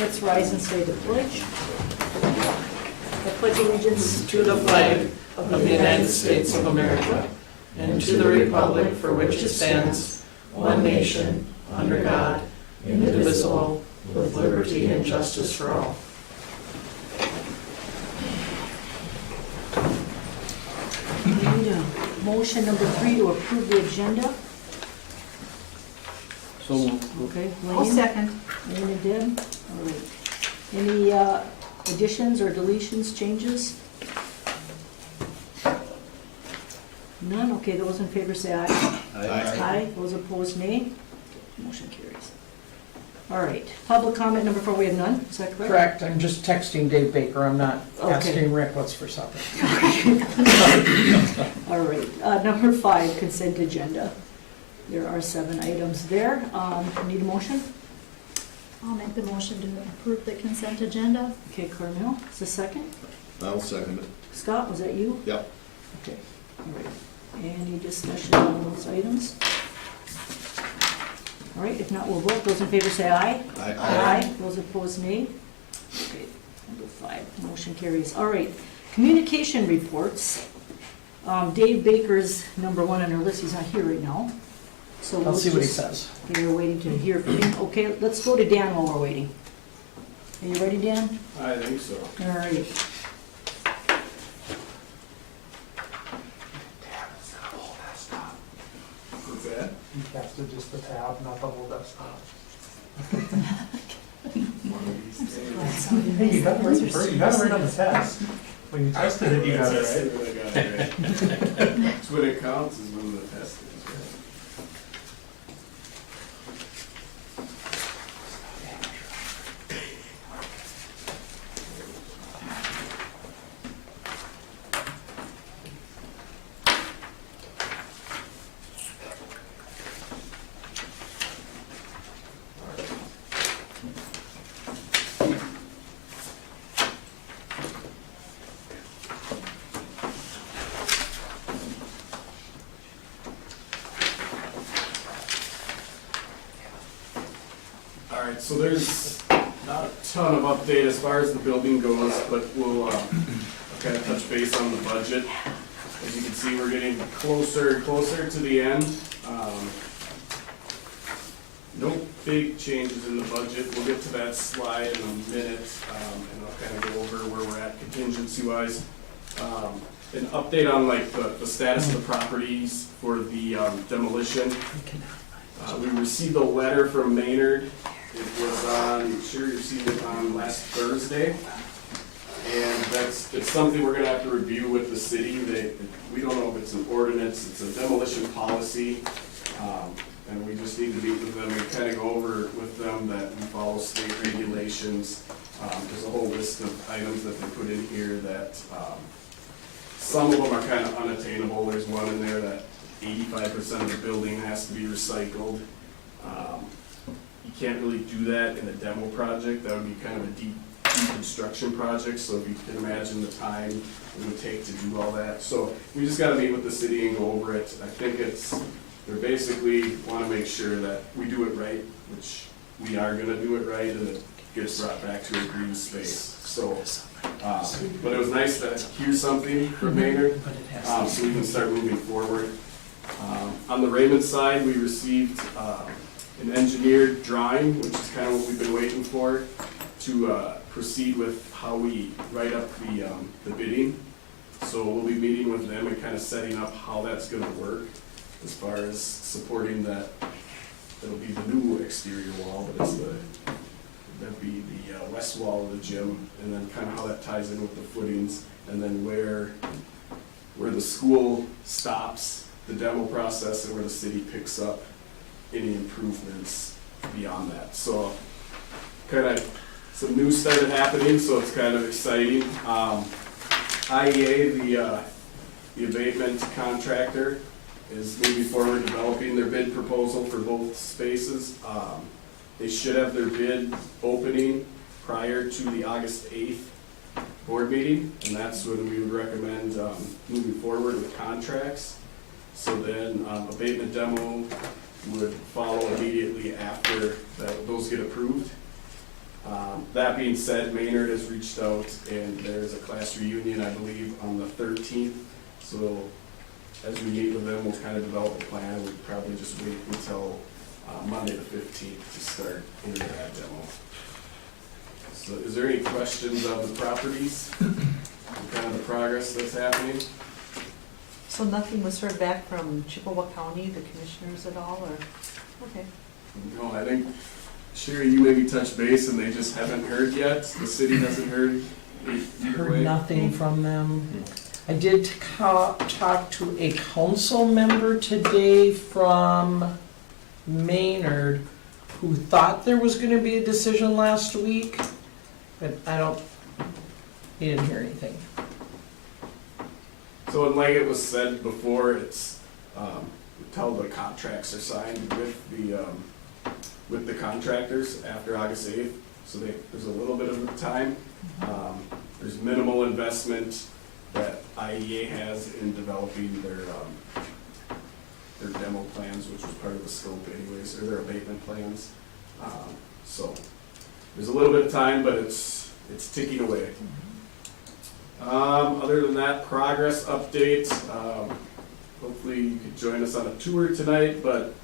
Let's rise and say the pledge. I pledge allegiance To the flag of the United States of America and to the republic for which it stands, one nation, under God, indivisible, with liberty and justice for all. We need a motion number 3 to approve the agenda. So Okay, I'll Wayne? second. Wayne and Deb? All right. Any additions or deletions, changes? None? Okay, those in favor say aye. Aye. Those opposed, nay. Motion carries. All right, public comment number 4, we have none, is that correct? Correct, I'm just texting Dave Baker, I'm not Okay. asking Rick what's for supper. All right, number 5, consent agenda. There are 7 items there. Need a motion? I'll make the motion to approve the consent agenda. Okay, Carmel, is the second? I'll second it. Scott, was that you? Yep. Okay, all right. Any discussion on those items? All right, if not, we'll vote. Those in favor say aye. Aye. Those opposed, nay. Okay, number 5, motion carries. All right, communication reports. Dave Baker's number 1 on our list, he's not here right now. So I'll we'll see what he just- says. Okay, we're waiting to hear from him. Okay, let's go to Dan while we're waiting. Are you ready, Dan? I think so. All right. What's that? You casted just the tab, not the whole desktop. Hey, you got it right first, you got it right on the test. When you tested it, you got it right. That's what it counts, is when the test is, right? All right, so there's not a ton of update as far as the building goes, but we'll kind of touch base on the budget. As you can see, we're getting closer and closer to the end. No big changes in the budget. We'll get to that slide in a minute, and I'll kind of go over where we're at contingency-wise. An update on like the status of the properties for the demolition. We received a letter from Maynard. It was on, I'm sure you received it on last Thursday. And it's something we're gonna have to review with the city. We don't know if it's an ordinance, it's a demolition policy. And we just need to meet with them and kind of go over with them that we follow state regulations. There's a whole list of items that they put in here that, some of them are kind of unattainable. There's one in there that 85% of the building has to be recycled. You can't really do that in a demo project. That would be kind of a deep construction project, so if you can imagine the time it would take to do all that. So we just gotta meet with the city and go over it. I think they're basically wanna make sure that we do it right, which we are gonna do it right, and it gets brought back to a green space. So, but it was nice to hear something from Maynard, so we can start moving forward. On the Raymond side, we received an engineered drawing, which is kind of what we've been waiting for, to proceed with how we write up the bidding. So we'll be meeting with them and kind of setting up how that's gonna work as far as supporting that. It'll be the new exterior wall, but that'd be the west wall of the gym, and then kind of how that ties in with the footings, and then where the school stops the demo process and where the city picks up any improvements beyond that. So kind of some news started happening, so it's kind of exciting. IEA, the abatement contractor, is moving forward developing their bid proposal for both spaces. They should have their bid opening prior to the August 8th board meeting, and that's when we would recommend moving forward with contracts. So then abatement demo would follow immediately after those get approved. That being said, Maynard has reached out, and there's a class reunion, I believe, on the 13th. So as we meet with them, we'll kind of develop a plan. We'll probably just wait until Monday the 15th to start into that demo. So is there any questions on the properties? And kind of the progress that's happening? So nothing was heard back from Chippewa County, the commissioners at all, or, okay. No, I think, Sherry, you maybe touched base and they just haven't heard yet. The city hasn't heard either Heard way. nothing from them. I did talk to a council member today from Maynard who thought there was gonna be a decision last week, but he didn't hear anything. So and like it was said before, it's, until the contracts are signed with the contractors after August 8th. So there's a little bit of time. There's minimal investment that IEA has in developing their demo plans, which was part of the scope anyways, or their abatement plans. So there's a little bit of time, but it's ticking away. Other than that, progress update. Hopefully you could join us on a tour tonight, but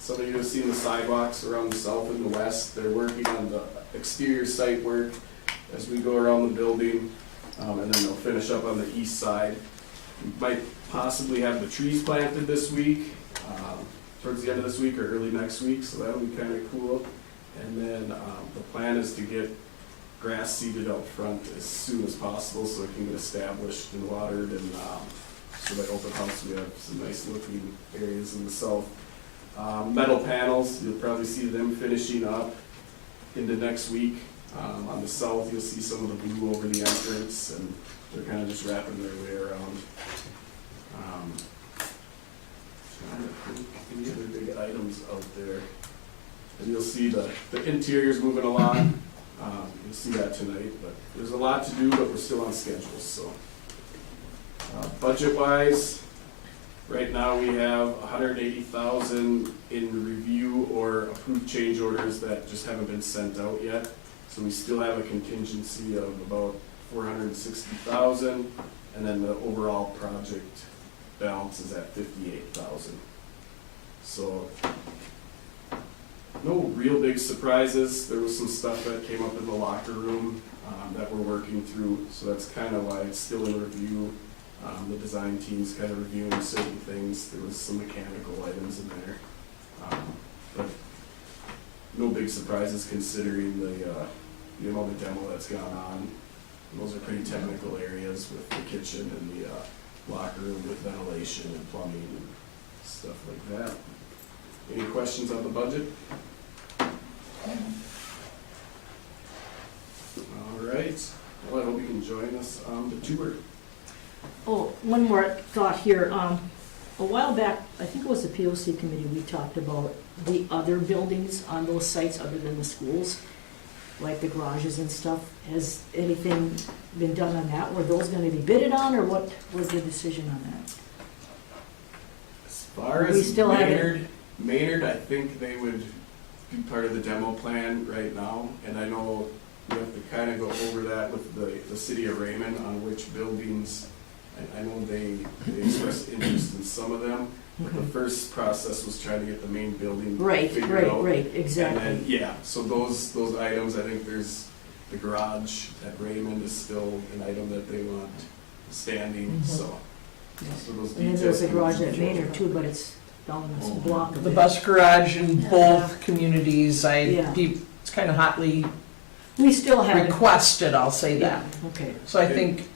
some of you have seen the sidewalks around the south and the west. They're working on the exterior site work as we go around the building, and then they'll finish up on the east side. We might possibly have the trees planted this week, towards the end of this week or early next week, so that'll be kind of cool. And then the plan is to get grass seeded out front as soon as possible so it can get established and watered, and so that open house, we have some nice looking areas in the south. Metal panels, you'll probably see them finishing up into next week. On the south, you'll see some of the blue over the entrance, and they're kind of just wrapping their way around. Trying to think any other big items out there. And you'll see the interior's moving along. You'll see that tonight, but there's a lot to do, but we're still on schedule, so. Budget-wise, right now we have $180,000 in review or approved change orders that just haven't been sent out yet. So we still have a contingency of about $460,000, and then the overall project balance is at $58,000. So no real big surprises. There was some stuff that came up in the locker room that we're working through, so that's kind of why it's still in review. The design team's kind of reviewing certain things. There was some mechanical items in there, but no big surprises considering the amount of demo that's gone on. And those are pretty technical areas with the kitchen and the locker room with ventilation and plumbing and stuff like that. Any questions on the budget? All right. Well, I hope you can join us on the tour. Oh, one more thought here. A while back, I think it was the POC committee, we talked about the other buildings on those sites other than the schools, like the garages and stuff. Has anything been done on that? Were those gonna be bidded on, or what was the decision on that? As far We as still haven't- Maynard, I think they would be part of the demo plan right now, and I know we have to kind of go over that with the city of Raymond on which buildings. I know they expressed interest in some of them, but the first process was trying to get the main building Right, figured out. right, And exactly. then, yeah, so those items, I think there's the garage at Raymond is still an item that they want standing, Mhm. so. So those And then details there's a can garage be at controlled. Maynard too, but it's down in this Oh. block. of The it. bus garage in both communities, Yeah. it's kind of hotly We still haven't. requested, I'll say Yeah, that. okay. So I think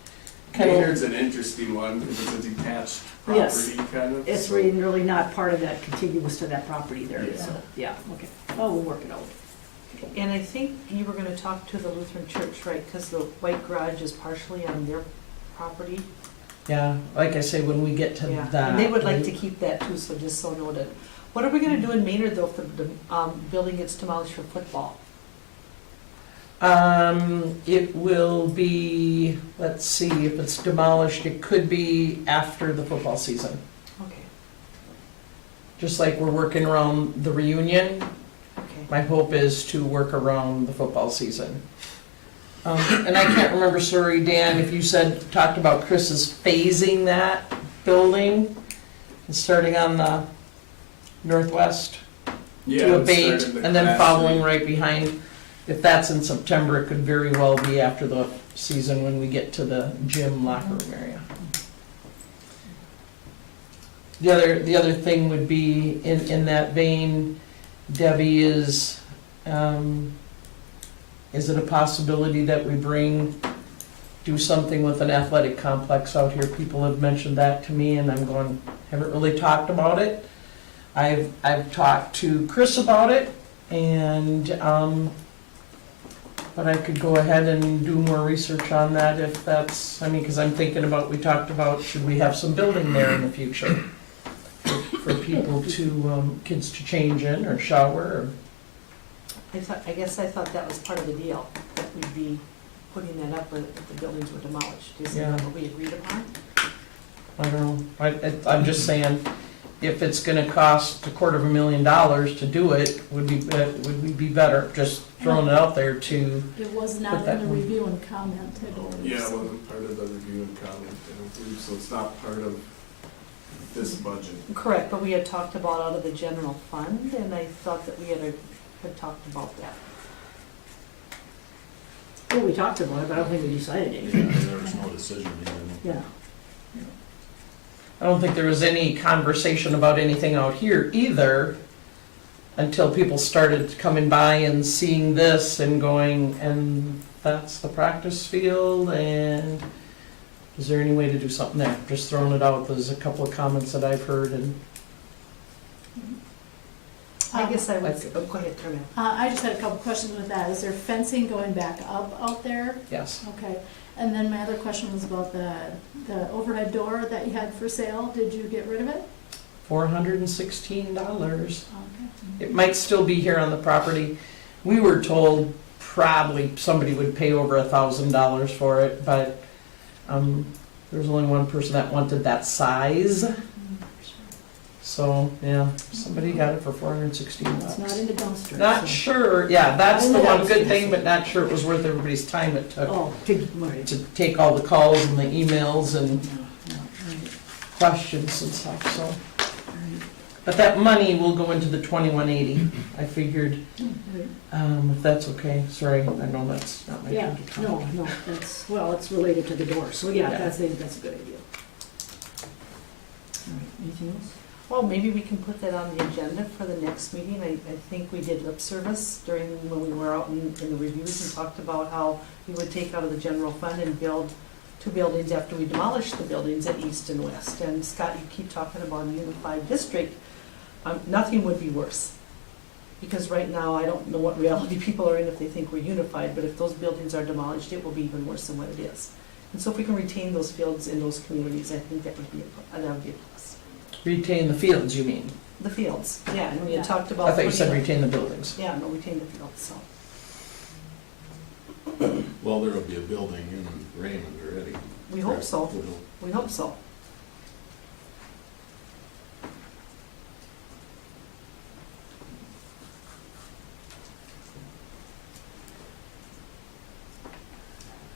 kind of, Maynard's an interesting one, because it's a detached Yes. property, kind of. It's so- really not part of that contiguous to that property there, Yeah. so, yeah, okay. Oh, we'll work it out. And I think you were gonna talk to the Lutheran Church, right, because the white garage is partially on their property? yeah, like I say, when we get to Yeah, that. and they would like to keep that too, so just so noted. What are we gonna do in Maynard though if the building gets demolished for football? It will be, let's see, if it's demolished, it could be after the football season. Okay, Just like we're working around the reunion, okay. my hope is to work around the football season. And I can't remember, sorry, Dan, if you talked about Chris's phasing that building and starting on the northwest to abate and then following right behind. If that's in September, it could very well be after the season when we get to the gym locker room area. The other thing would be in that vein, Debbie, is it a possibility that we do something with an athletic complex out here? People have mentioned that to me, and I'm going, haven't really talked about it. I've talked to Chris about it, and but I could go ahead and do more research on that if that's, because I'm thinking about, we talked about, should we have some building there in the future for people to, kids to change in or shower or. I guess I thought that was part of the deal, that we'd be putting that up if the buildings were demolished. Is Yeah. that what we agreed upon? I don't know, I'm just saying, if it's gonna cost $250,000 to do it, would we be better, just throwing it out there to, It was Put not that in the one. review and comment, I believe. Yeah, it so. wasn't part of the review and comment, I don't believe, so it's not part of this budget. Correct, but we had talked about out of the general fund, and I thought that we had talked about that. Well, we talked about it, but I don't think we decided anything. There was no decision even. Yeah. I don't think there was any conversation about anything out here either, until people started coming by and seeing this and going, and that's the practice field, and is there any way to do something there? Just throwing it out, there's a couple of comments that I've heard, and I guess I would, Okay. oh, go ahead, Carmen. I just had a couple questions with that. Is there fencing going back up out there? yes. Okay, and then my other question was about the overhead door that you had for sale. Did you get rid of it? $416. Okay. It might still be here on the property. We were told probably somebody would pay over $1,000 for it, but there was only one person that wanted that size. So, yeah, somebody got it for $416. It's not in the dumpster. Not so- sure, yeah, that's the Not in one the good dumpster. thing, but not sure it was worth everybody's time it took Oh, right. to take all the calls and the emails and Yeah, yeah, right, questions and stuff, so. right, But that money will go into the 2180, I figured, right. if that's okay. Sorry, I know that's not my Yeah, turn to talk. no, well, it's related to the door, so yeah, Yeah. that's a good idea. All right, anything else? Well, maybe we can put that on the agenda for the next meeting. I think we did lip service when we were out in the reviews and talked about how we would take out of the general fund and build 2 buildings after we demolish the buildings at East and West. And Scott, you keep talking about a unified district. Nothing would be worse. Because right now, I don't know what reality people are in if they think we're unified, but if those buildings are demolished, it will be even worse than what it is. And so if we can retain those fields in those communities, I think that would be a plus. Retain the fields, you mean? The fields, yeah, and we had Yeah. talked about. I thought you said putting- retain the buildings. Yeah, no, retain the fields, so, Well, there'll be a building in Raymond already. we hope so, Will- we hope so.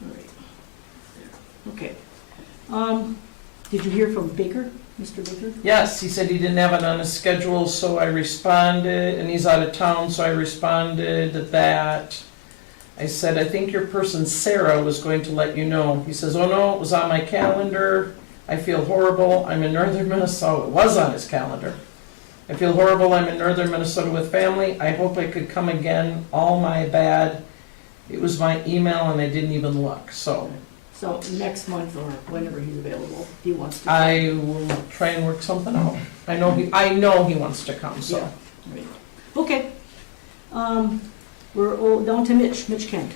All right. Okay. Did you hear from Baker, Mr. Baker? Yes, he said he didn't have it on his schedule, so I responded, and he's out of town, so I responded that. I said, I think your person Sarah was going to let you know. He says, oh no, it was on my calendar. I feel horrible. I'm in northern Minnesota. It was on his calendar. I feel horrible. I'm in northern Minnesota with family. I hope I could come again. All my bad. It was my email and I didn't even look, so. So next month or whenever he's available, he wants to. I will try and work something out. I know he wants to come, so. Yeah. Right. Okay. We're down to Mitch Kent.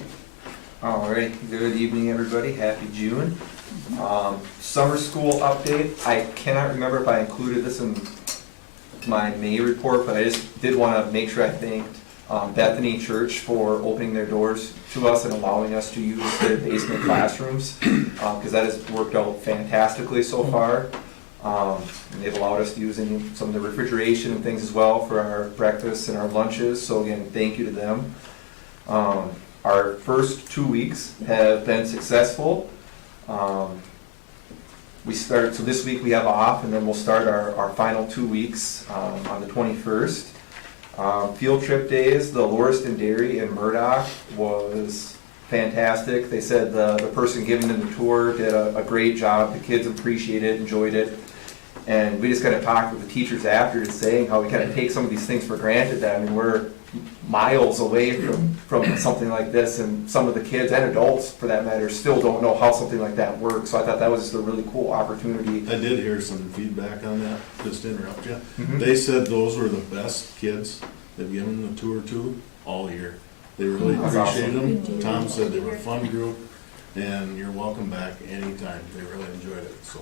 All right, good evening, everybody. Happy June. Summer school update. I cannot remember if I included this in my May report, but I just did want to make sure I thanked Bethany Church for opening their doors to us and allowing us to use their basement classrooms, because that has worked out fantastically so far. And they've allowed us to use some of the refrigeration and things as well for our breakfasts and our lunches, so again, thank you to them. Our first 2 weeks have been successful. So this week we have off, and then we'll start our final 2 weeks on the 21st. Field trip days, the Lauriston Dairy in Murdoch was fantastic. They said the person giving them the tour did a great job. The kids appreciated it, enjoyed it. And we just kind of talked with the teachers after, just saying how we kind of take some of these things for granted. That, I mean, we're miles away from something like this, and some of the kids and adults, for that matter, still don't know how something like that works. So I thought that was just a really cool opportunity. I did hear some feedback on that, just to interrupt you. Mhm. They said those were the best kids they've given the tour to all year. They really That's appreciated awesome. them. Tom said they were a fun group, and you're welcome back anytime. They really enjoyed it, so.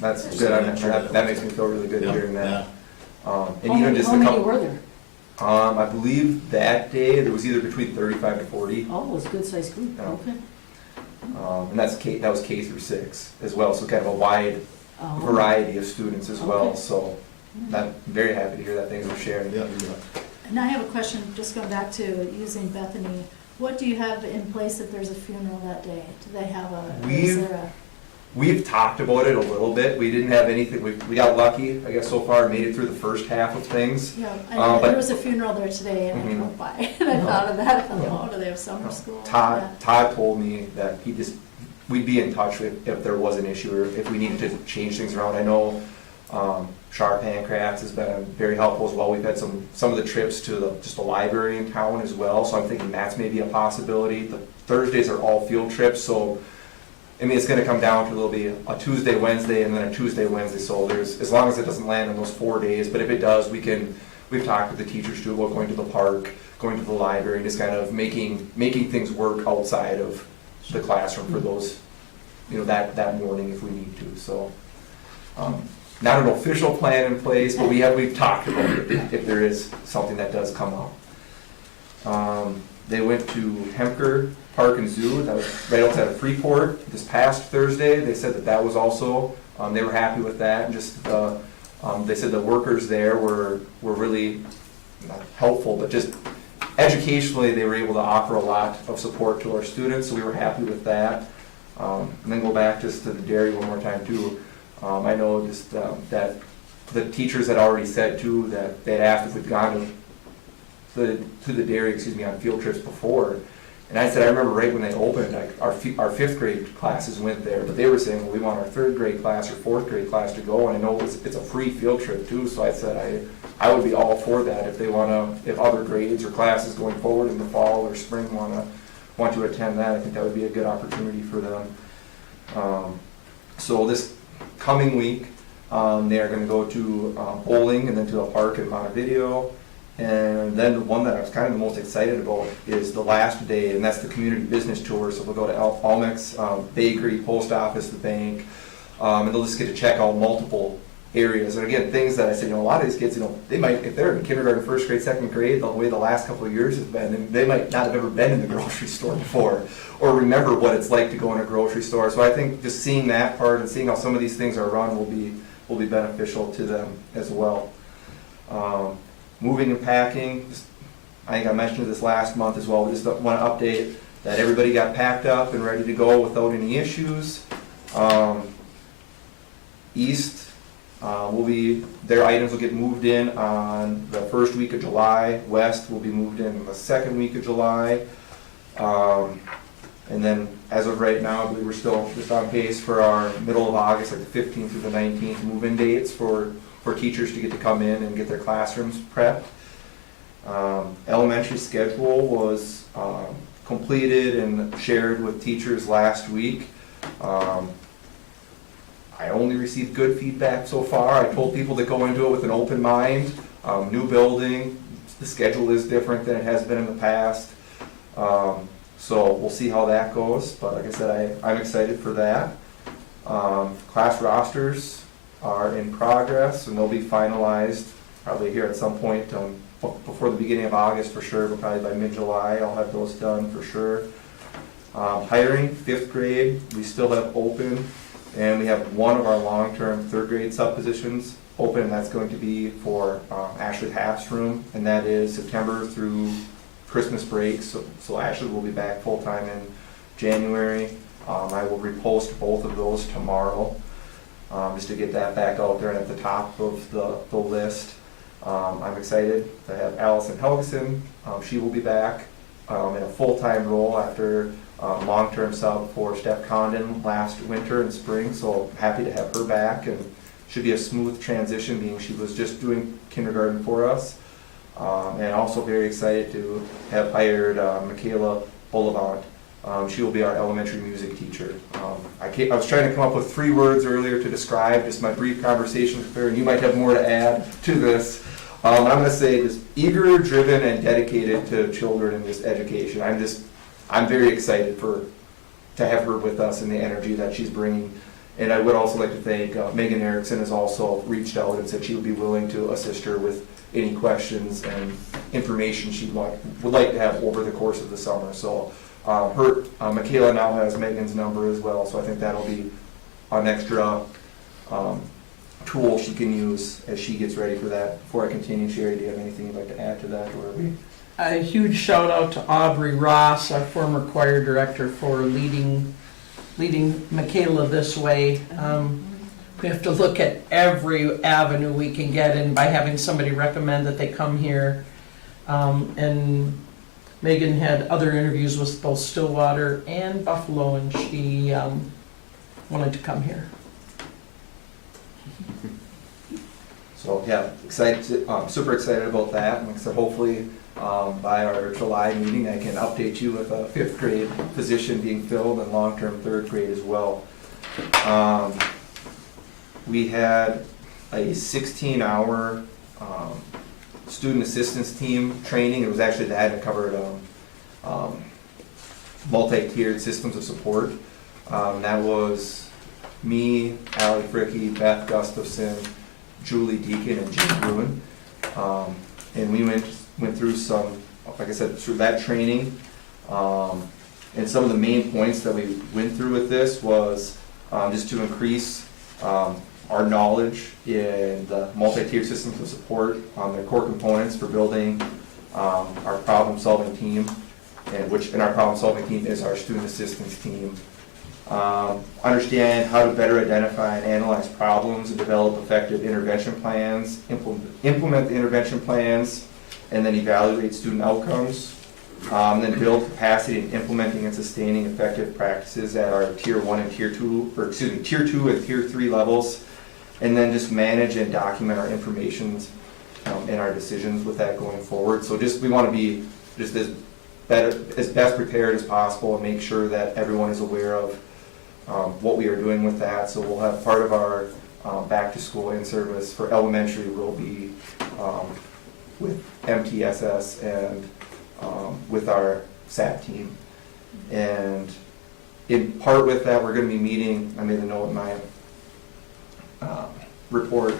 That's good. That makes me feel really good Yeah, hearing that. yeah. And even just How a many couple. were there? I believe that day there was either between 35 to 40. Oh, it was a good-sized group, Yeah. okay. And that was K through 6 as well, so kind of a wide Oh. variety of students as well. Okay. So I'm very happy to hear that things are sharing. Yeah, you bet. And I have a question, just going back to using Bethany. What do you have in place if there's a funeral that day? Do they have is there a? We've talked about it a little bit. We didn't have anything. We got lucky, I guess, so far. Made it through the first half of things. Yeah, but- there was a funeral there today, and I Mhm. drove by, and I thought of that. I thought, oh, do they have summer school? Todd told me that we'd be in touch if there was an issue or if we needed to change things around. I know Sharp Handcrafts has been very helpful as well. We've had some of the trips to just the library in town as well, so I'm thinking that's maybe a possibility. The Thursdays are all field trips, so I mean, it's gonna come down to, there'll be a Tuesday, Wednesday, and then a Tuesday, Wednesday, so as long as it doesn't land on those 4 days, but if it does, we've talked with the teachers too about going to the park, going to the library, just kind of making things work outside of the classroom for those, that morning if we need to, so. Not an official plan in place, but we've talked about it if there is something that does come up. They went to Hemker Park and Zoo, that was right outside of Freeport this past Thursday. They said that was also, they were happy with that, and just, they said the workers there were really not helpful, but just educationally, they were able to offer a lot of support to our students, so we were happy with that. And then go back just to the dairy one more time too. I know just that the teachers had already said too that they'd asked if we'd gone to the dairy, on field trips before. And I said, I remember right when they opened, our 5th grade classes went there, but they were saying, well, we want our 3rd grade class or 4th grade class to go, and I know it's a free field trip too, so I said I would be all for that if other grades or classes going forward in the fall or spring want to attend that. I think that would be a good opportunity for them. So this coming week, they are going to go to bowling and then to a park in Montevideo. And then the one that I was kind of the most excited about is the last day, and that's the community business tour. So we'll go to Almex Bakery, Post Office, the bank, and they'll just get to check out multiple areas. And again, things that I said, a lot of these kids, they might, if they're in kindergarten, 1st grade, 2nd grade, the way the last couple of years have been, and they might not have ever been in the grocery store before, or remember what it's like to go in a grocery store. So I think just seeing that part and seeing how some of these things are run will be beneficial to them as well. Moving and packing, I think I mentioned this last month as well. We just want to update that everybody got packed up and ready to go without any issues. East their items will get moved in on the 1st week of July. West will be moved in the 2nd week of July. And then as of right now, I believe we're still just on pace for our middle of August, like the 15th through the 19th move-in dates for teachers to get to come in and get their classrooms prepped. Elementary schedule was completed and shared with teachers last week. I only received good feedback so far. I told people to go into it with an open mind. New building, the schedule is different than it has been in the past. So we'll see how that goes, but like I said, I'm excited for that. Class rosters are in progress, and they'll be finalized probably here at some point before the beginning of August for sure, but probably by mid-July I'll have those done for sure. Hiring, 5th grade, we still have open And we have one of our long-term third grade sub positions open, and that's going to be for Ashley Half's room, and that is September through Christmas break. So Ashley will be back full-time in January. I will repost both of those tomorrow, just to get that back out there and at the top of the list. I'm excited to have Allison Helgeson. She will be back in a full-time role after long-term sub for Steph Condon last winter and spring, so happy to have her back, and should be a smooth transition being she was just doing kindergarten for us. And also very excited to have hired Michaela Boulevant. She will be our elementary music teacher. I was trying to come up with 3 words earlier to describe just my brief conversation with her, and you might have more to add to this. I'm going to say just eager, driven, and dedicated to children and just education. I'm very excited to have her with us and the energy that she's bringing. And I would also like to thank Megan Erickson has also reached out and said she would be willing to assist her with any questions and information she would like to have over the course of the summer. So Michaela now has Megan's number as well, so I think that'll be an extra tool she can use as she gets ready for that. Before I continue, Sherry, do you have anything you'd like to add to that? Or A huge shout out to Aubrey Ross, our former choir director, for leading Michaela this way. We have to look at every avenue we can get in by having somebody recommend that they come here. And Megan had other interviews with both Stillwater and Buffalo, and she wanted to come here. So yeah, excited, super excited about that. And like I said, hopefully by our July meeting, I can update you with a 5th grade position being filled and long-term 3rd grade as well. We had a 16-hour student assistance team training. It was actually that it covered multi-tiered systems of support. That was me, Allie Fricky, Beth Gustafson, Julie Deacon, and Jim Bruin. And we went through some, like I said, through that training. And some of the main points that we went through with this was just to increase our knowledge in the multi-tiered systems of support on their core components for building our problem-solving team, and our problem-solving team is our student assistance team. Understand how to better identify and analyze problems and develop effective intervention plans, implement the intervention plans, and then evaluate student outcomes. Then build capacity in implementing and sustaining effective practices at our Tier 1 and Tier 2, or excuse me, Tier 2 and Tier 3 levels. And then just manage and document our information and our decisions with that going forward. So we want to be just as best prepared as possible and make sure that everyone is aware of what we are doing with that. So we'll have part of our back to school in-service for elementary will be with MTSS and with our SAT team. And in part with that, we're going to be meeting, I made a note in my report,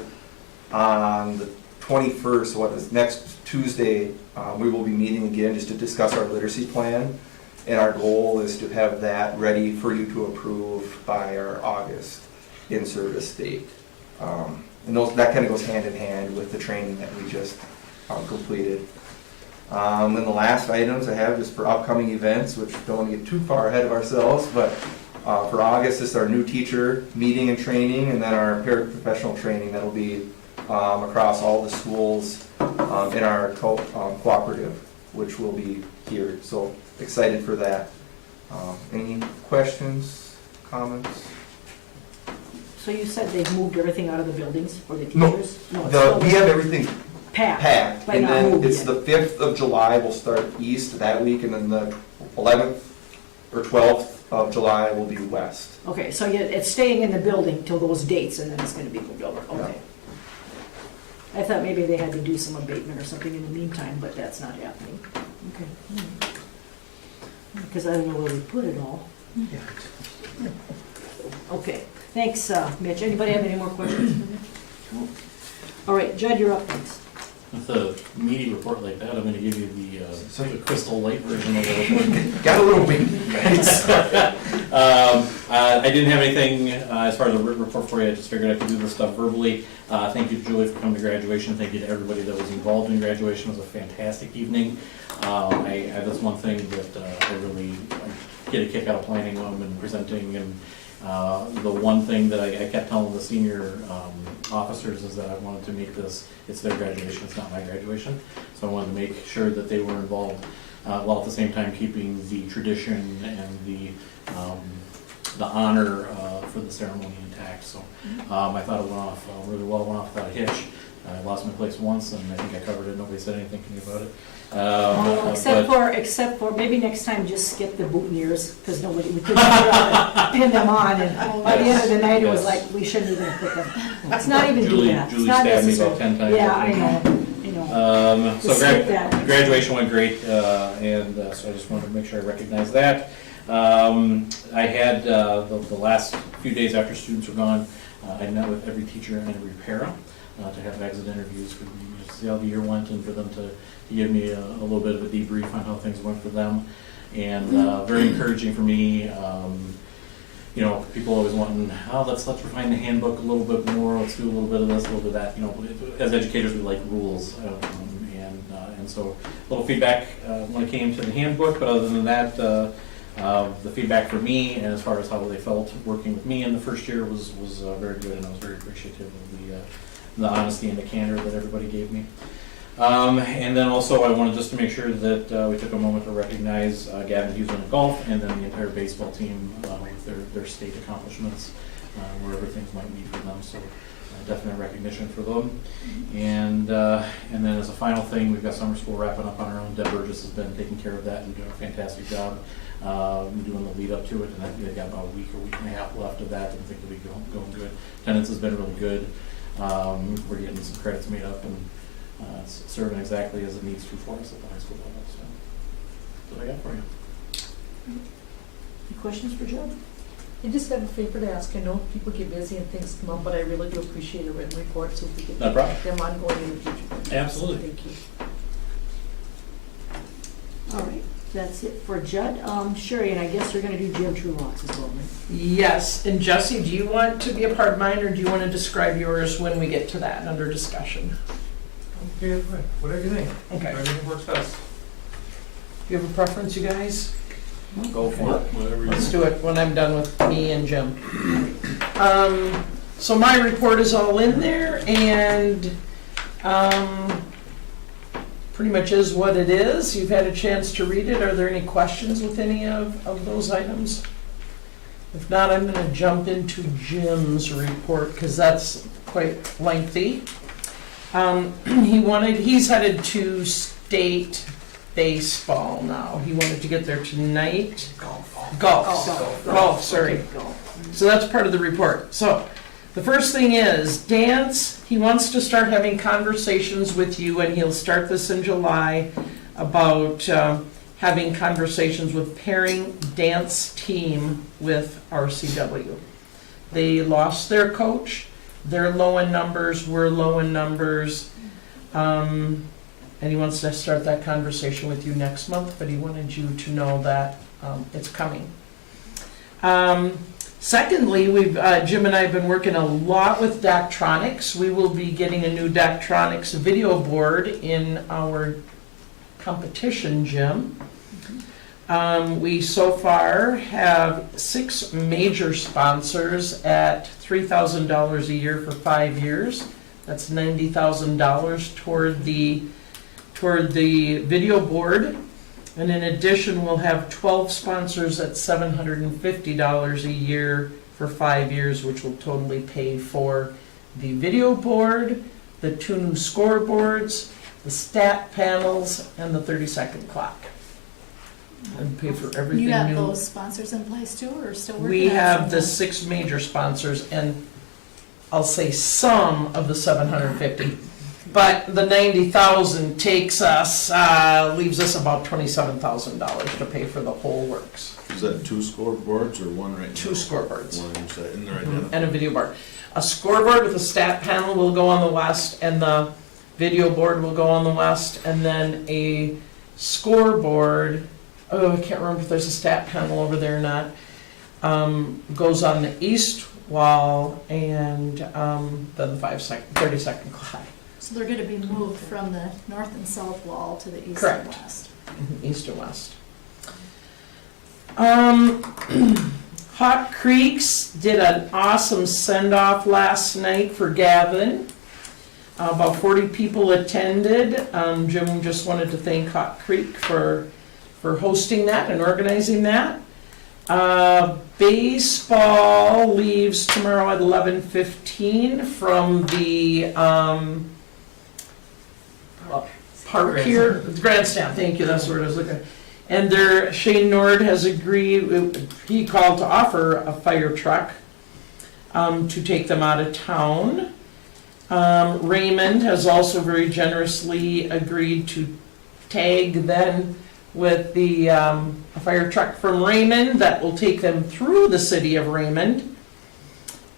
on the 21st, so what is next Tuesday, we will be meeting again just to discuss our literacy plan. And our goal is to have that ready for you to approve by our August in-service date. And that kind of goes hand in hand with the training that we just completed. Then the last items I have is for upcoming events, which don't want to get too far ahead of ourselves, but for August is our new teacher meeting and training, and then our paraprofessional training that'll be across all the schools in our cooperative, which will be here. So excited for that. Any questions, comments? So you said they've moved everything out of the buildings for the No. teachers? No, it's still We have everything packed. packed, but and not then moved it's yet. the 5th of July, we'll start east that week, and then the 11th or 12th of July will be west. Okay, so it's staying in the building till those dates, and then it's gonna be moved over, okay. I thought maybe they had to do some abatement or something in the meantime, but that's not happening. Okay. Because I don't know where we put it all. Okay, thanks, Mitch. Anybody have any more questions? No? All right, Judd, you're up next. With a meaty report like that, I'm gonna give you the Crystal Light version of the report. Got a little big. I didn't have anything as far as a written report for you. I just figured I could do this stuff verbally. Thank you to Julie for coming to graduation. Thank you to everybody that was involved in graduation. It was a fantastic evening. That's one thing that I really get a kick out of planning them and presenting. And the one thing that I kept telling the senior officers is that I wanted to make this, it's their graduation, it's not my graduation. So I wanted to make sure that they were involved, while at the same time keeping the tradition and the honor for the ceremony intact. So I thought it went off really well, went off without a hitch. I lost my place once, and I think I covered it. Nobody said anything to me about it. Except for maybe next time just skip the boutonnieres, because we couldn't figure out how to pin them on, and by the end of the night, it was like, we shouldn't even put them. It's not even do that. It's Julie not stabbed me necessary. about 10 times. Yeah, I know. So Just skip that. graduation went great, and so I just wanted to make sure I recognize that. I had the last few days after students were gone, I met with every teacher and every para to have exit interviews for them, to see how the year went, and for them to give me a little bit of a debrief on how things went for them. And very encouraging for me. You know, people always wanting, let's refine the handbook a little bit more. Let's do a little bit of this, a little bit of that. You know, as educators, we like rules, and so a little feedback when it came to the handbook. But other than that, the feedback for me, and as far as how they felt working with me in the first year, was very good, and I was very appreciative of the honesty and the candor that everybody gave me. And then also, I wanted just to make sure that we took a moment to recognize Gavin Hughes on golf, and then the entire baseball team with their state accomplishments, wherever things might be for them. So definite recognition for them. And then as a final thing, we've got summer school wrapping up on our own. Deb Burgess has been taking care of that and doing a fantastic job doing the lead up to it. And I think they've got about a week and a half left of that, and I think they'll be going good. Attendance has been really good. We're getting some credits made up, and it's serving exactly as it needs to for us at the high school level. So that's what I got for you. Any questions for Joe? I just have a favor to ask. I know people get busy and things come up, but I really do appreciate a written report, so we can No problem. get them ongoing in the future. Absolutely. Thank you. All right, that's it for Judd. Sherry, and I guess you're gonna do Jim Trulock's as well, right? Yes, and Jesse, do you want to be a part of mine, or do you want to describe yours when we get to that under discussion? Okay, whatever you think. Okay. Everything works best. Do you have a preference, you guys? Go for it. Whatever you Let's do it when I'm done with me and Jim. So my report is all in there, and pretty much is what it is. You've had a chance to read it. Are there any questions with any of those items? If not, I'm going to jump into Jim's report, because that's quite lengthy. He's headed to state baseball now. He wanted to get there tonight. Golf, sorry. Okay, golf. So that's part of the report. So the first thing is dance. He wants to start having conversations with you, and he'll start this in July, about having conversations with pairing dance team with RCW. They lost their coach. They're low in numbers. We're low in numbers. And he wants to start that conversation with you next month, but he wanted you to know that it's coming. Secondly, Jim and I have been working a lot with Daktronics. We will be getting a new Daktronics video board in our competition gym. We so far have 6 major sponsors at $3,000 a year for 5 years. That's $90,000 toward the video board. And in addition, we'll have 12 sponsors at $750 a year for 5 years, which will totally pay for the video board, the 2 new scoreboards, the stat panels, and the 30-second clock. And pay for everything You have new. those sponsors in place too, or still working? We on have the something? 6 major sponsors, and I'll say some of the 750. But the 90,000 takes us, leaves us about $27,000 to pay for the whole works. Is that 2 scoreboards or one right now? 2 scoreboards. One on each side, and they're identical. And a video board. A scoreboard with a stat panel will go on the west, and the video board will go on the west, and then a scoreboard, I can't remember if there's a stat panel over there or not. goes on the east wall, and then the 30-second clock. So they're gonna be moved from the north and south wall to the east and Correct. west. East and west. Hot Creeks did an awesome send-off last night for Gavin. About 40 people attended. Jim just wanted to thank Hot Creek for hosting that and organizing that. Baseball leaves tomorrow at 11:15 from the park here, grandstand, thank you, that's where I was looking. And Shane Nord has agreed, he called to offer a fire truck to take them out of town. Raymond has also very generously agreed to tag them with the a fire truck from Raymond that will take them through the city of Raymond.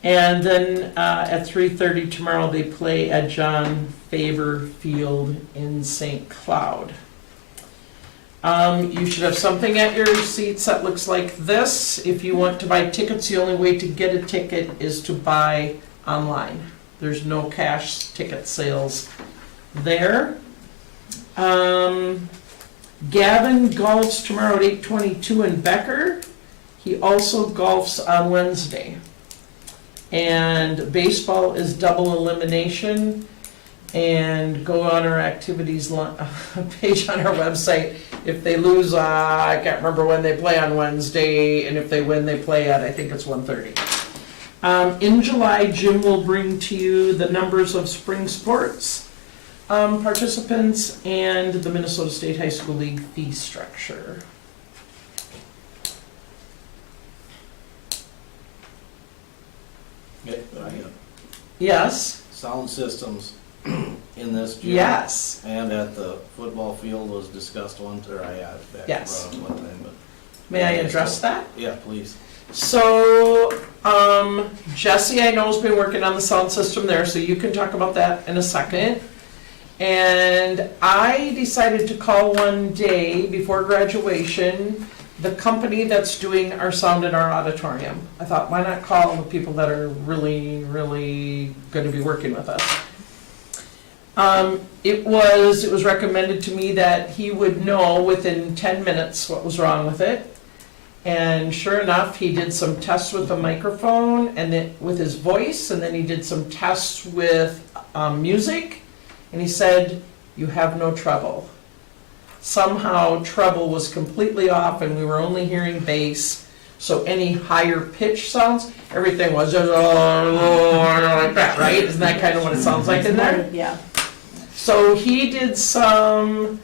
And then at 3:30 tomorrow, they play at John Faber Field in St. Cloud. You should have something at your seats that looks like this. If you want to buy tickets, the only way to get a ticket is to buy online. There's no cash ticket sales there. Gavin golfs tomorrow at 8:22 in Becker. He also golfs on Wednesday. And baseball is double elimination. And go on our activities page on our website. If they lose, I can't remember when they play on Wednesday, and if they win, they play at, I think it's 1:30. In July, Jim will bring to you the numbers of spring sports participants and the Minnesota State High School League fee structure. Yes? Sound systems in this gym. Yes. And at the football field was discussed one, or I had it back Yes. one time, but. May I address that? Yeah, please. So, Jesse, I know, has been working on the sound system there, so you can talk about that in a second. And I decided to call one day before graduation the company that's doing our sound in our auditorium. I thought, why not call the people that are really, really going to be working with us? It was recommended to me that he would know within 10 minutes what was wrong with it. And sure enough, he did some tests with the microphone and then with his voice, and then he did some tests with music, and he said, "You have no treble." Somehow treble was completely off, and we were only hearing bass. So any higher pitch sounds, everything was just like that, right? Isn't that kind of what it sounds like in there? Yeah. So he did some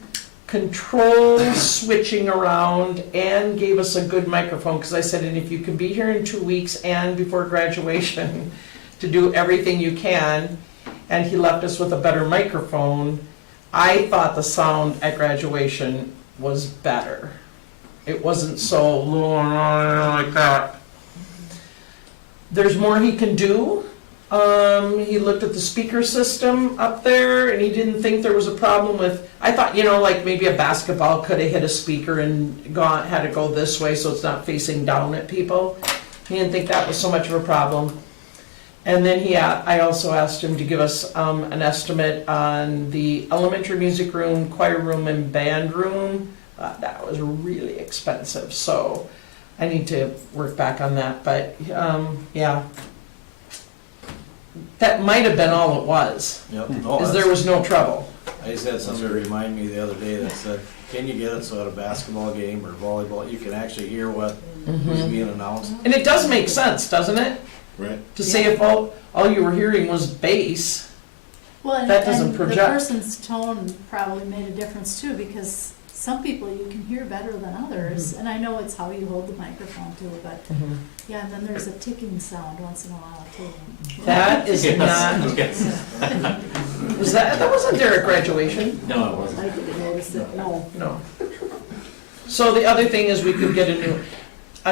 control switching around and gave us a good microphone, because I said, and if you can be here in 2 weeks and before graduation to do everything you can, and he left us with a better microphone. I thought the sound at graduation was better. It wasn't so like that. There's more he can do. He looked at the speaker system up there, and he didn't think there was a problem with, I thought, like maybe a basketball could have hit a speaker and had to go this way so it's not facing down at people. He didn't think that was so much of a problem. And then I also asked him to give us an estimate on the elementary music room, choir room, and band room. That was really expensive, so I need to work back on that. But yeah, that might have been all it was. Yep. Is there was no trouble. I just had somebody remind me the other day that said, can you get it so at a basketball game or volleyball, you can actually hear who's being announced? And it does make sense, doesn't it? Right. To say if all you were hearing was bass. Well, That doesn't and the project. person's tone probably made a difference too, because some people you can hear better than others, and I know it's how you hold the microphone too, but yeah, and then there's a ticking sound once in a while too. That is not. That wasn't there at graduation? No, it wasn't. I didn't notice it, no. No. So the other thing is we could get a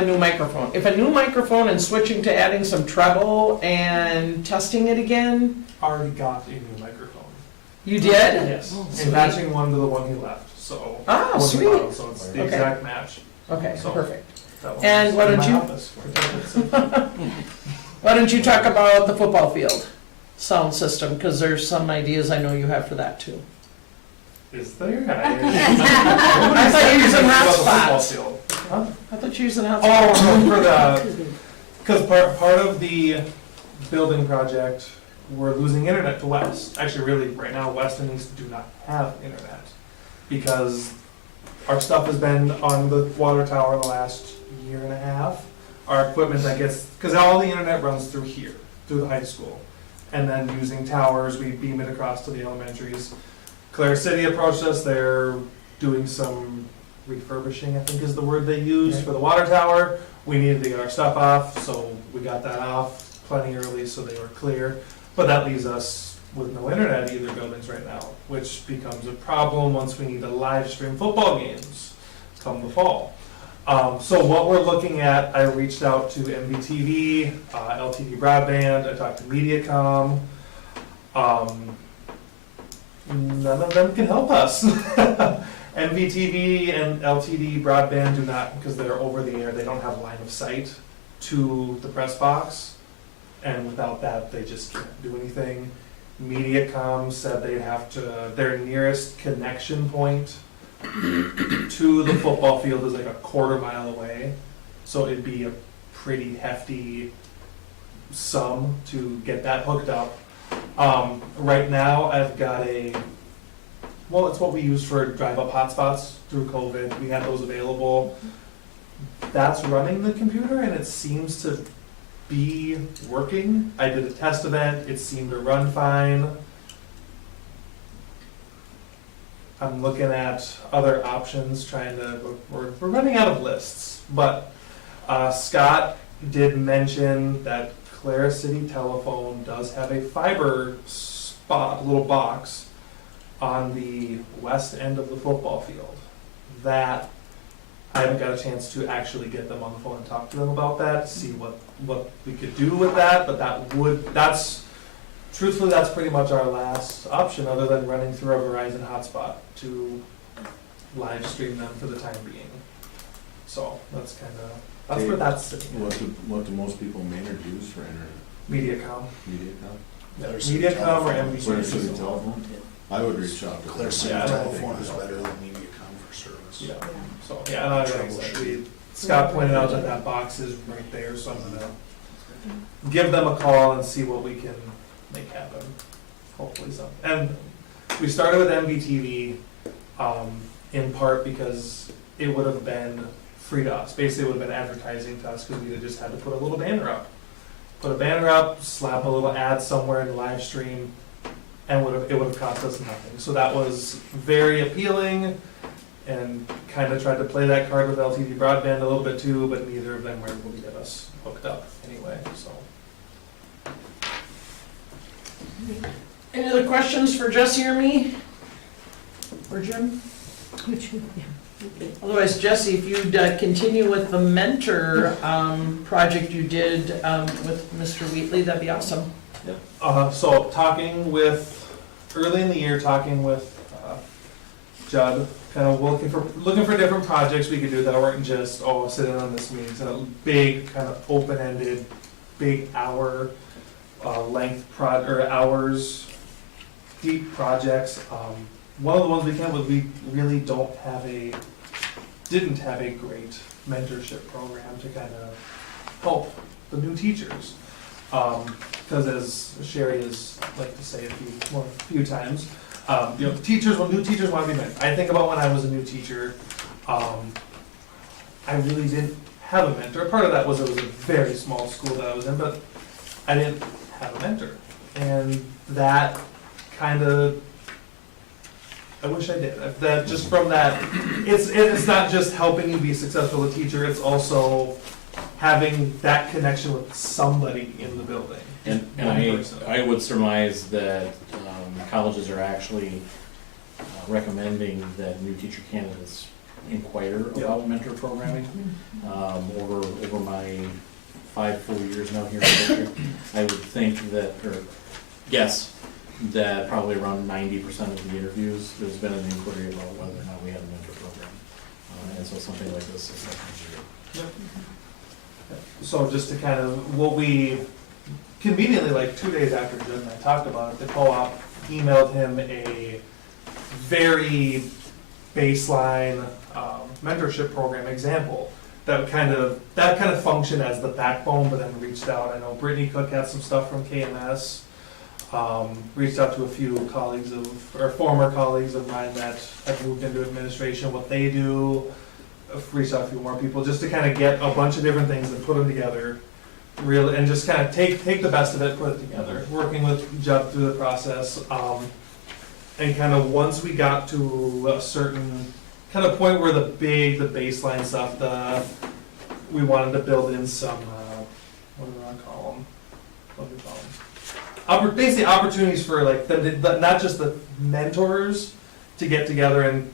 new microphone. If a new microphone and switching to adding some treble and testing it again. Already got a new microphone. You did? Yes. Sweet. And matching one to the one he left, so. Ah, wasn't sweet. borrowed, so it's the Okay. exact match. Okay, So- perfect. That one And was why in don't my you- office, where Why don't you talk about the football field sound system, because there's some ideas I know you have for that too. Is there? I thought you were using Football hotspots. field. Huh? I thought you were using hotspots. Oh, for the, because part of the building project, we're losing internet to West. Actually, really, right now, West and East do not have internet. Because our stuff has been on the water tower the last year and a half. Our equipment that gets, because all the internet runs through here, through the high school. And then using towers, we beam it across to the elementaries. Clare City approached us, they're doing some refurbishing, I think is the word they used, for the water tower. We needed to get our stuff off, so we got that off plenty early, so they were clear. But that leaves us with no internet at either buildings right now, which becomes a problem once we need to live stream football games come the fall. So what we're looking at, I reached out to MVTV, LTD Broadband, I talked to Mediacom. None of them can help us. MVTV and LTD Broadband do not, because they're over the air, they don't have line of sight to the press box. And without that, they just can't do anything. Mediacom said they'd have to, their nearest connection point to the football field is like a quarter mile away. So it'd be a pretty hefty sum to get that hooked up. Right now, I've got well, it's what we use for drive-up hotspots through COVID. We had those available. That's running the computer, and it seems to be working. I did a test event. It seemed to run fine. I'm looking at other options, we're running out of lists. But Scott did mention that Clare City Telephone does have a fiber spot, little box, on the west end of the football field. That, I haven't got a chance to actually get them on the phone and talk to them about that, to see what we could do with that, but truthfully, that's pretty much our last option, other than running through a Verizon hotspot to live stream them for the time being. So, that's where that's sitting. What do most people in Maynard use for internet? Mediacom. Mediacom? Yeah, Mediacom or Clare City MVC. Telephone? I would reach out to them. Clare City Yeah, I don't Telephone is better than Mediacom for service. Yeah, so, yeah, and like I said, Scott pointed out that box is right there, so I'm gonna give them a call and see what we can make happen, hopefully something. And we started with MVTV, in part because it would have been free to us. Basically, it would have been advertising to us, because we'd have just had to put a little banner up. Put a banner up, slap a little ad somewhere in the live stream, and it would have cost us nothing. So that was very appealing, and kind of tried to play that card with LTD Broadband a little bit too, but neither of them were able to get us hooked up anyway, so. Any other questions for Jesse or me? Or Jim? Otherwise, Jesse, if you'd continue with the mentor project you did with Mr. Wheatley, that'd be awesome. So early in the year, talking with Judd, kind of looking for different projects we could do that weren't just, sitting on this meeting. So big, kind of open-ended, big hour length hours deep projects. One of the ones we can was we really didn't have a great mentorship program to kind of help the new teachers. Because as Sherry has liked to say a few times, when new teachers want to be mentored. I think about when I was a new teacher, I really didn't have a mentor. Part of that was it was a very small school that I was in, but I didn't have a mentor. And that kind of, I wish I did. That just from that, it's not just helping you be successful as a teacher, it's also having that connection with somebody in the building. And I would surmise that colleges are actually recommending that new teacher candidates inquire about mentor programming. Over my 5 full years now here in the district, I would think that, or guess, that probably around 90% of the interviews, there's been an inquiry about whether or not we have a mentor program. And so something like this is something to do. So just to kind of, what we conveniently, like 2 days after Jim and I talked about it, the co-op emailed him a very baseline mentorship program example that kind of functioned as the backbone, but then reached out. I know Brittany Cook had some stuff from KMS. Reached out to a few colleagues or former colleagues of mine that have moved into administration, what they do. Reached out to a few more people just to kind of get a bunch of different things and put them together, and just kind of take the best of it, put it together. Working with Jeff through the process, and kind of once we got to a certain kind of point where the baseline stuff, we wanted to build in some what do we want to call them? What do we call them? Basically opportunities for like not just the mentors to get together and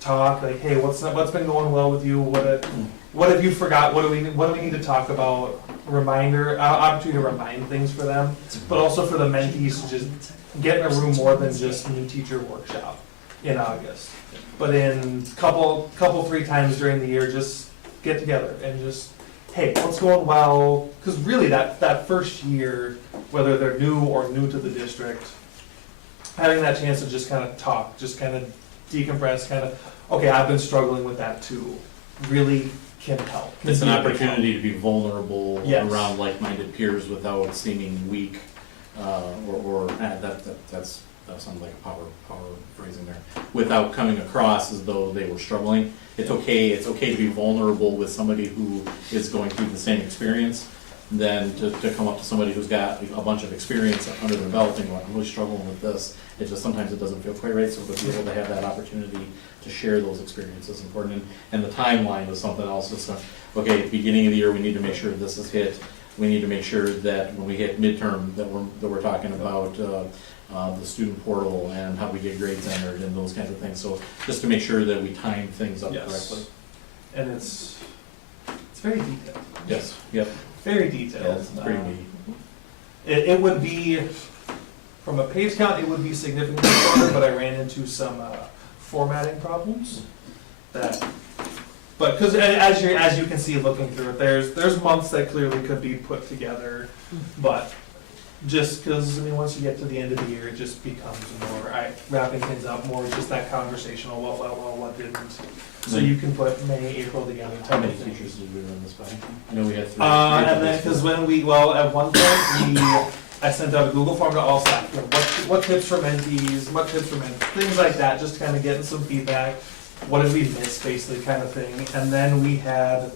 talk, like, hey, what's been going well with you? What have you forgot? What do we need to talk about? Opportunity to remind things for them, but also for the mentees to just get in a room more than just new teacher workshop in August. But in couple 3 times during the year, just get together and just, hey, what's going well? Because really that first year, whether they're new or new to the district, having that chance to just kind of talk, just kind of decompress, kind of, okay, I've been struggling with that too, really can help. It's an opportunity to be vulnerable Yes. around like-minded peers without seeming weak, that sounds like a power phrasing there, without coming across as though they were struggling. It's okay to be vulnerable with somebody who is going through the same experience than to come up to somebody who's got a bunch of experience under their belt and going, I'm really struggling with this. It just, sometimes it doesn't feel quite right, so to be able to have that opportunity to share those experiences is important. And the timeline was something else. It's okay, at the beginning of the year, we need to make sure this is hit. We need to make sure that when we hit midterm, that we're talking about the student portal and how we get grades entered and those kinds of things. So just to make sure that we time things up Yes. correctly. And it's very detailed. Yes, yep. Very Yeah, detailed. it's pretty neat. It would be, from a page count, it would be significantly shorter, but I ran into some formatting problems. But because as you can see looking through it, there's months that clearly could be put together, but just because, I mean, once you get to the end of the year, it just becomes more, wrapping things up more, just that conversational, what didn't. So you can put May, April together. How many teachers did we run this by? I know we had 3. And then, because at one point, I sent out a Google form to all staff, you know, what tips for mentees, things like that, just kind of getting some feedback. What did we miss, basically, kind of thing. And then we had,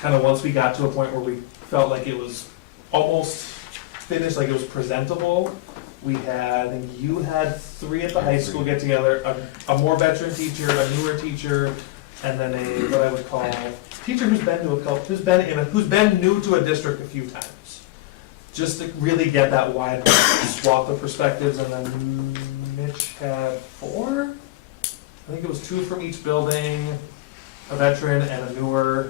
kind of once we got to a point where we felt like it was almost finished, like it was presentable, we had, I think you had 3 at the high school get together, a more veteran teacher, a newer teacher, and then what I would call teacher who's been new to a district a few times. Just to really get that wide swath of perspectives. And then Mitch had 4. I think it was 2 from each building, a veteran and a newer.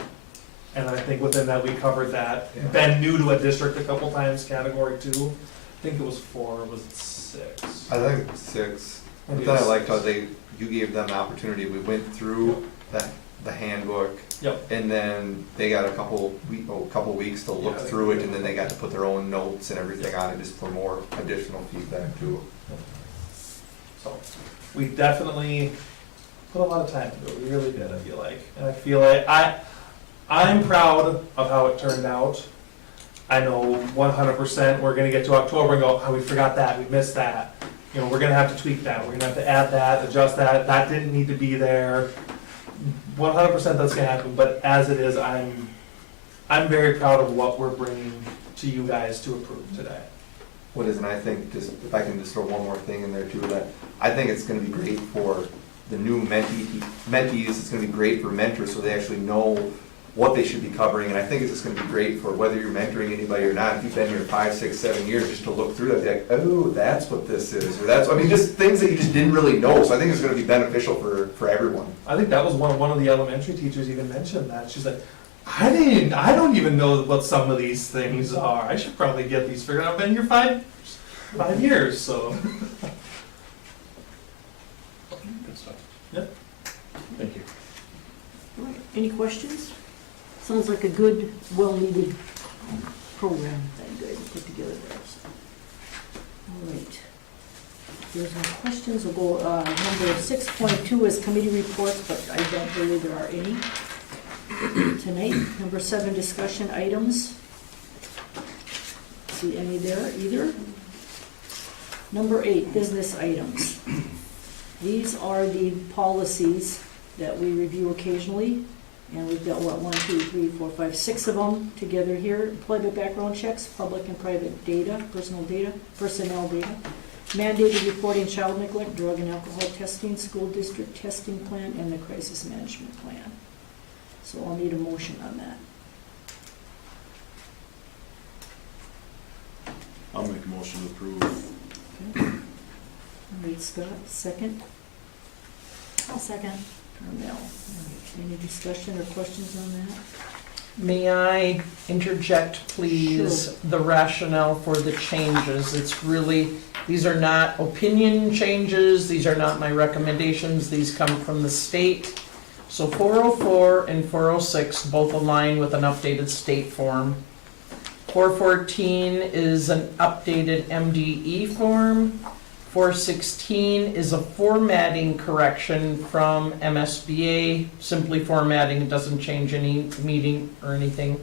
And I think within that, we covered that. Yeah. Been new to a district a couple times, category 2. I think it was 4, was it 6? I think it's 6. I Maybe thought I it's liked how 6. you gave them the opportunity. We went through the handbook. Yep. And then they got a couple weeks to look Yeah, through it, and then they got to put their own notes and everything on it, just for more additional feedback too. So, we definitely put a lot of time into it, we really did, I feel like. And I feel like, I'm proud of how it turned out. I know 100% we're gonna get to October and go, oh, we forgot that, we missed that. You know, we're gonna have to tweak that, we're gonna have to add that, adjust that didn't need to be there. 100% that's gonna happen, but as it is, I'm very proud of what we're bringing to you guys to approve today. What is, and I think, just if I can just throw one more thing in there too, that I think it's gonna be great for the new mentees, it's gonna be great for mentors, so they actually know what they should be covering, and I think it's just gonna be great for whether you're mentoring anybody or not. If you've been here 5, 6, 7 years, just to look through that, be like, oh, that's what this is, or that's, I mean, just things that you just didn't really know, so I think it's gonna be beneficial for everyone. I think that was one of the elementary teachers even mentioned that. She's like, I don't even know what some of these things are. I should probably get these figured out. I've been here 5 years, so. Good stuff. Yep. Thank you. All right, any questions? Sounds like a good, well-needed program that you guys put together there. So. All right. If there's no questions, we'll go, number 6.2 is committee reports, but I don't believe there are any tonight. Number 7, discussion items. See any there either? Number 8, business items. These are the policies that we review occasionally, and we've got, 1, 2, 3, 4, 5, 6 of them together here. Employment background checks, public and private data, personnel data, mandated reporting, child neglect, drug and alcohol testing, school district testing plan, and the crisis management plan. So I'll need a motion on that. I'll make a motion to approve. Okay. All right, Scott, second. I'll second. Carmel. All right, any discussion or questions on that? May I interject, please, Sure. the rationale for the changes? It's really, these are not opinion changes, these are not my recommendations, these come from the state. So 404 and 406 both align with an updated state form. 414 is an updated MDE form. 416 is a formatting correction from MSBA, simply formatting, it doesn't change any meaning or anything.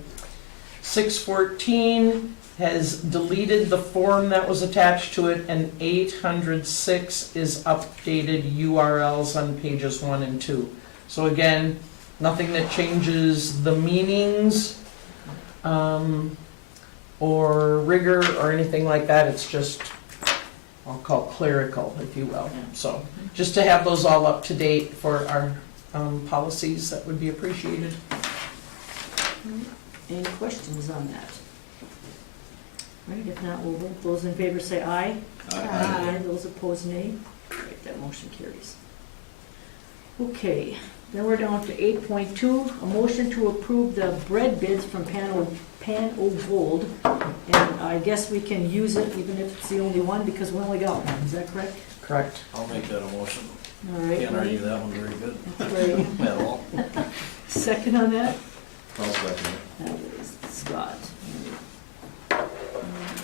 614 has deleted the form that was attached to it, and 806 is updated URLs on pages 1 and 2. So again, nothing that changes the meanings or rigor or anything like that, it's just, I'll call it clerical, if you will. So, just to have those all up to date for our policies, that would be appreciated. Any questions on that? All right, if not, we'll vote. Those in favor say aye. Aye. Those opposed, nay. All right, that motion carries. Okay, then we're down to 8.2, a motion to approve the bread bids from Pan O Gold. And I guess we can use it even if it's the only one, because we only got one, is that correct? Correct. I'll make that a motion. All right. Can't argue that one very good Right. at all. Second on that? I'll second it. That was Scott.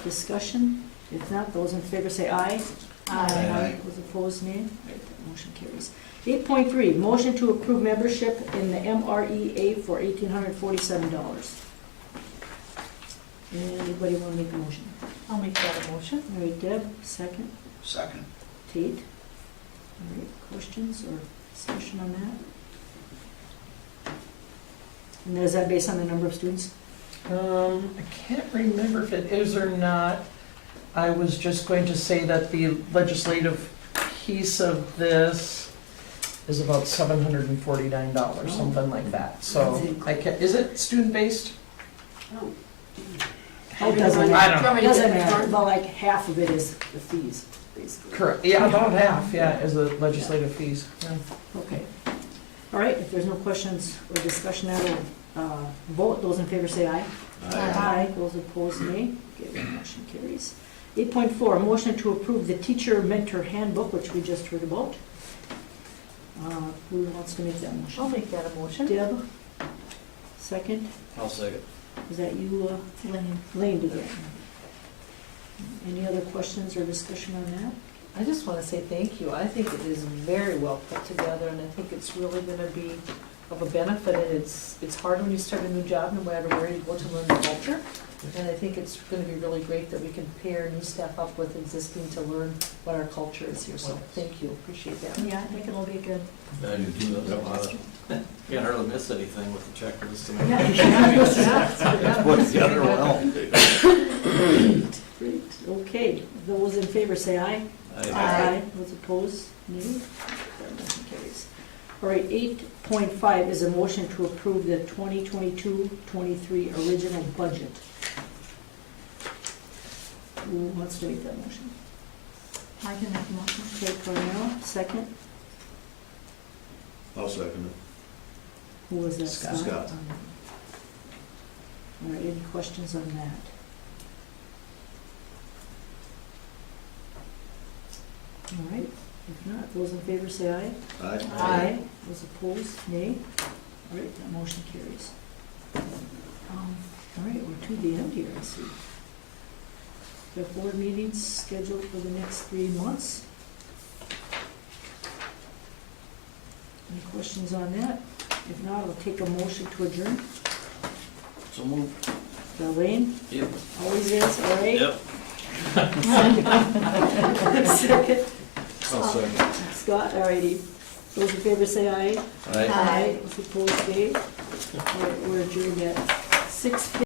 Discussion? If not, those in favor say aye. Aye. Those opposed, nay. Right, that motion carries. 8.3, motion to approve membership in the MREA for $1,847. Anybody want to make a motion? I'll make that a motion. All right, Deb, second. Second. Tate? All right, questions or discussion on that? And is that based on the number of students? I can't remember if it is or not. I was just going to say that the legislative piece of this is about $749, something like that. So, is it student-based? Oh, doesn't I don't know. matter. Doesn't matter, but like half of it is the fees, basically. Correct, yeah, about half, yeah, is the legislative fees. Yeah. Okay. All right, if there's no questions or discussion, I will vote. Those in favor say aye. Aye. Those opposed, nay. Okay, that motion carries. 8.4, motion to approve the teacher mentor handbook, which we just heard about. Who wants to make that motion? I'll make that a motion. Deb? Second? I'll second. Is that you, Lane. Lane, did that? Any other questions or discussion on that? I just want to say thank you. I think it is very well put together, and I think it's really going to be of a benefit. And it's hard when you start a new job, no matter where you go, to learn the culture. And I think it's going to be really great that we can pair new staff up with existing to learn what our culture is here. So thank you, appreciate that. Yeah, I think it'll be good. I do too. Can't hardly miss anything with the checklist. Yeah. What's the other well? Great, okay. Those in favor say aye. Aye. Those opposed, nay. That motion carries. All right, 8.5 is a motion to approve the 2022-23 original budget. Who wants to make that motion? I can make a motion. Okay, Cornell, second. I'll second Who was that? Scott. Scott. All right, any questions on that? All right, if not, those in favor say aye. it. Aye. Aye. Those opposed, nay. All right, that motion carries. All right, we're to the end here, I see. We have board meetings scheduled for the next 3 months. Any questions on that? If not, I'll take a motion to adjourn. So move. Darlene? Yep. Always is, all right? Yep. Second. I'll second. Scott, all righty. Those in favor say aye. Aye. Those opposed, nay. All right, we're adjourned at 6:50.